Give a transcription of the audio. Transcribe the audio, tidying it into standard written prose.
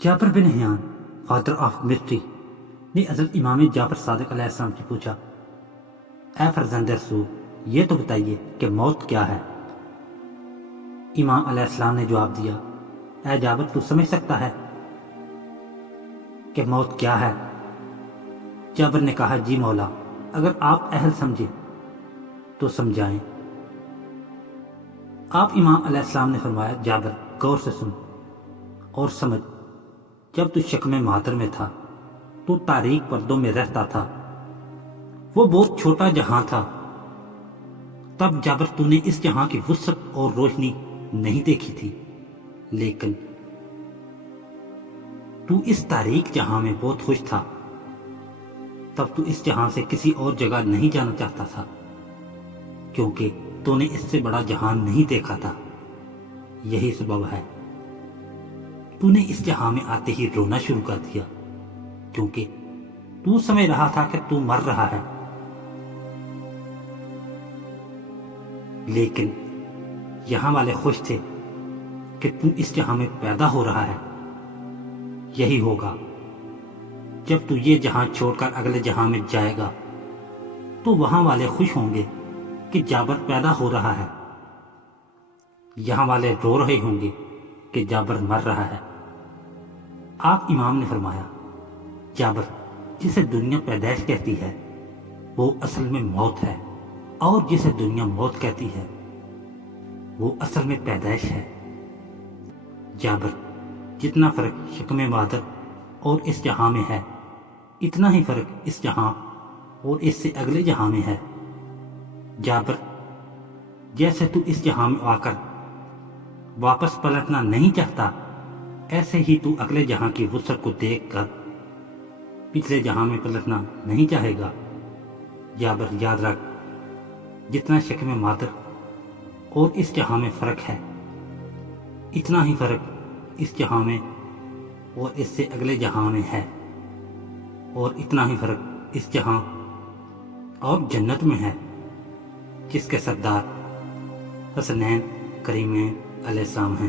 جعفر بن حیان father of mystery نے حضرت امام جعفر صادق علیہ السلام سے پوچھا، اے فرزند رسول، یہ تو بتائیے کہ موت کیا ہے؟ امام علیہ السلام نے جواب دیا، اے جعفر، تو سمجھ سکتا ہے کہ موت کیا ہے؟ جعفر نے کہا، جی مولا، اگر آپ اہل سمجھے تو سمجھائیں۔ آپ امام علیہ السلام نے فرمایا، جعفر غور سے سن اور سمجھ، جب تو شکم مادر میں تھا تو تاریک پردوں میں رہتا تھا، وہ بہت چھوٹا جہاں تھا۔ تب جعفر تو نے اس جہاں کی وسعت اور روشنی نہیں دیکھی تھی، لیکن تو اس تاریک جہاں میں بہت خوش تھا۔ تب تو اس جہاں سے کسی اور جگہ نہیں جانا چاہتا تھا، کیونکہ تو نے اس سے بڑا جہان نہیں دیکھا تھا۔ یہی سبب ہے تو نے اس جہاں میں آتے ہی رونا شروع کر دیا، کیونکہ تو سمجھ رہا تھا کہ تو مر رہا ہے، لیکن یہاں والے خوش تھے کہ تو اس جہاں میں پیدا ہو رہا ہے۔ یہی ہوگا جب تو یہ جہاں چھوڑ کر اگلے جہاں میں جائے گا تو وہاں والے خوش ہوں گے کہ جابر پیدا ہو رہا ہے، یہاں والے رو رہے ہوں گے کہ جابر مر رہا ہے۔ آپ امام نے فرمایا، جابر جسے دنیا پیدائش کہتی ہے وہ اصل میں موت ہے، اور جسے دنیا موت کہتی ہے وہ اصل میں پیدائش ہے۔ جابر جتنا فرق شکم مادر اور اس جہاں میں ہے، اتنا ہی فرق اس جہاں اور اس سے اگلے جہاں میں ہے۔ جابر جیسے تو اس جہاں میں آ کر واپس پلٹنا نہیں چاہتا، ایسے ہی تو اگلے جہاں کی وسعت کو دیکھ کر پچھلے جہاں میں پلٹنا نہیں چاہے گا۔ جابر یاد رکھ، جتنا شکم مادر اور اس جہاں میں فرق ہے، اتنا ہی فرق اس جہاں میں اور اس سے اگلے جہاں میں ہے، اور اتنا ہی فرق اس جہاں اور جنت میں ہے، جس کے سردار حسنین کریمین علیہ السلام ہیں۔